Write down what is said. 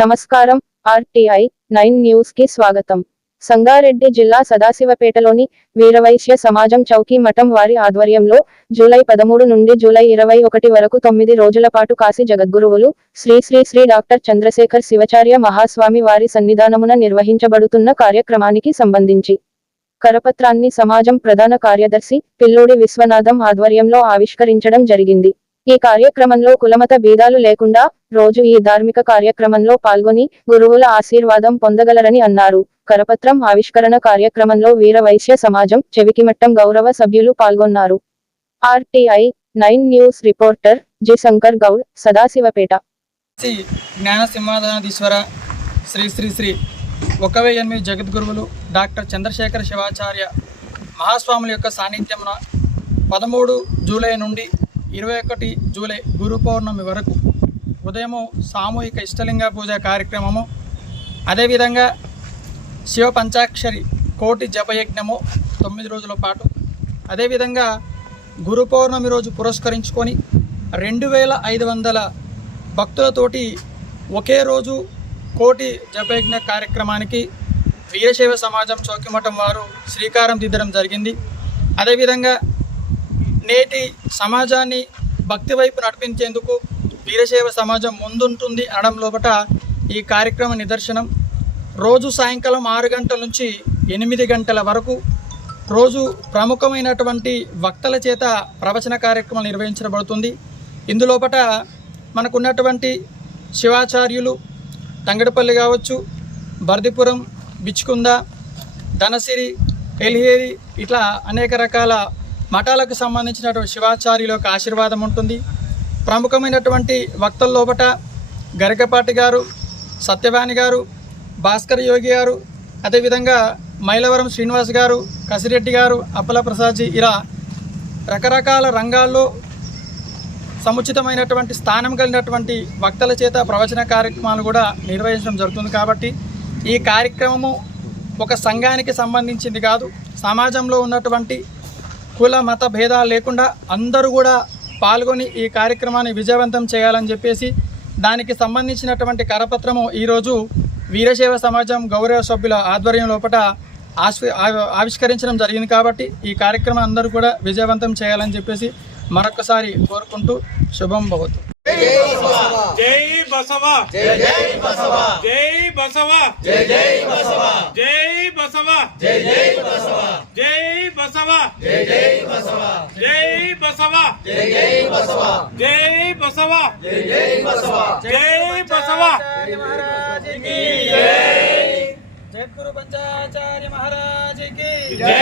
నమస్కారం RTI nine న్యూస్కి స్వాగతం. సంగారెడ్డి జిల్లా సదాశివపేటలోని వీరవైశ్య సమాజం చౌకీ మఠం వారి ఆధ్వర్యంలో జూలై పదమూడు నుండి జూలై ఇరవై ఒకటి వరకు తొమ్మిది రోజుల పాటు కాశీ జగద్గురువులు శ్రీ శ్రీ శ్రీ డాక్టర్ చంద్రశేఖర్ శివచార్య మహాస్వామి వారి సన్నిధానమున నిర్వహించబడుతున్న కార్యక్రమానికి సంబంధించి కరపత్రాన్ని సమాజం ప్రధాన కార్యదర్శి పిల్లోడి విశ్వనాథం ఆధ్వర్యంలో ఆవిష్కరించడం జరిగింది. ఈ కార్యక్రమంలో కులమత భేదాలు లేకుండా రోజు ఈ ధార్మిక కార్యక్రమంలో పాల్గొని గురువుల ఆశీర్వాదం పొందగలరని అన్నారు. కరపత్రం ఆవిష్కరణ కార్యక్రమంలో వీర వైశ్య సమాజం చెవికిమట్టం గౌరవ సభ్యులు పాల్గొన్నారు. RTI nine news reporter G Shankar Goud Sadashivpet. Shri Gnana Simhadhanadhishwara Shri Shri Shri ఒక వెయ్యి ఎనిమిది జగద్గురువులు డాక్టర్ చంద్రశేఖర శివాచార్య మహాస్వాముల యొక్క సాన్నిధ్యమున పదమూడు జూలై నుండి ఇరవై ఒకటి జూలై గురు పౌర్ణమి వరకు ఉదయము సామూహిక ఇష్టలింగ పూజ కార్యక్రమము. అదేవిధంగా శివ పంచాక్షరి కోటి జపయజ్ఞము తొమ్మిది రోజుల పాటు. అదేవిధంగా గురు పౌర్ణమి రోజు పురస్కరించుకొని రెండు వేల ఐదు వందల భక్తులతోటి ఒకే రోజు కోటి జపయజ్ఞ కార్యక్రమానికి వీరశైవ సమాజం చౌకిమఠం వారు శ్రీకారం దిద్దడం జరిగింది. అదేవిధంగా నేటి సమాజాన్ని భక్తి వైపు నడిపించేందుకు వీరశైవ సమాజం ముందుంటుంది అనడం లోపట ఈ కార్యక్రమ నిదర్శనం. రోజు సాయంకాలం ఆరు గంటల నుంచి ఎనిమిది గంటల వరకు రోజు ప్రముఖమైనటువంటి వక్తల చేత ప్రవచన కార్యక్రమం నిర్వహించబడుతుంది. ఇందులోపట మనకున్నటువంటి శివాచార్యులు తంగడపల్లి కావచ్చు బర్దిపురం బిచ్చుకుంద ధనసిరి ఎలిహేరి ఇట్లా అనేక రకాల మఠాలకు సంబంధించినటువంటి శివాచార్యుల యొక్క ఆశీర్వాదం ఉంటుంది. ప్రముఖమైనటువంటి వక్తల లోపట గరికపాటి గారు సత్యవాణి గారు భాస్కర్ యోగి గారు అదేవిధంగా మైలవరం శ్రీనివాస్ గారు కసిరెడ్డి గారు అప్పల ప్రసాద్జీ ఇలా రకరకాల రంగాల్లో సముచితమైనటువంటి స్థానం కలిగినటువంటి వక్తల చేత ప్రవచన కార్యక్రమాలు కూడా నిర్వహించడం జరుగుతుంది కాబట్టి ఈ కార్యక్రమము ఒక సంఘానికి సంబంధించింది కాదు. సమాజంలో ఉన్నటువంటి కుల మత భేదాలు లేకుండా అందరూ కూడా పాల్గొని ఈ కార్యక్రమాన్ని విజయవంతం చేయాలని చెప్పేసి దానికి సంబంధించినటువంటి కరపత్రము ఈరోజు వీరశైవ సమాజం గౌరవ సభ్యుల ఆధ్వర్యం లోపల ఆవిష్కరించడం జరిగింది కాబట్టి ఈ కార్యక్రమం అందరూ కూడా విజయవంతం చేయాలని చెప్పేసి మరొకసారి కోరుకుంటూ శుభం భవతు. జై బసవ. జై జై బసవ. జై బసవ. జై జై బసవ. జై బసవ. జై జై బసవ. జై బసవ జై జై బసవ జై బసవ జై జై బసవ జై బసవ జై జై బసవ జై బసవ జై జగద్గురు పంచాచార్య మహారాజ్కి జై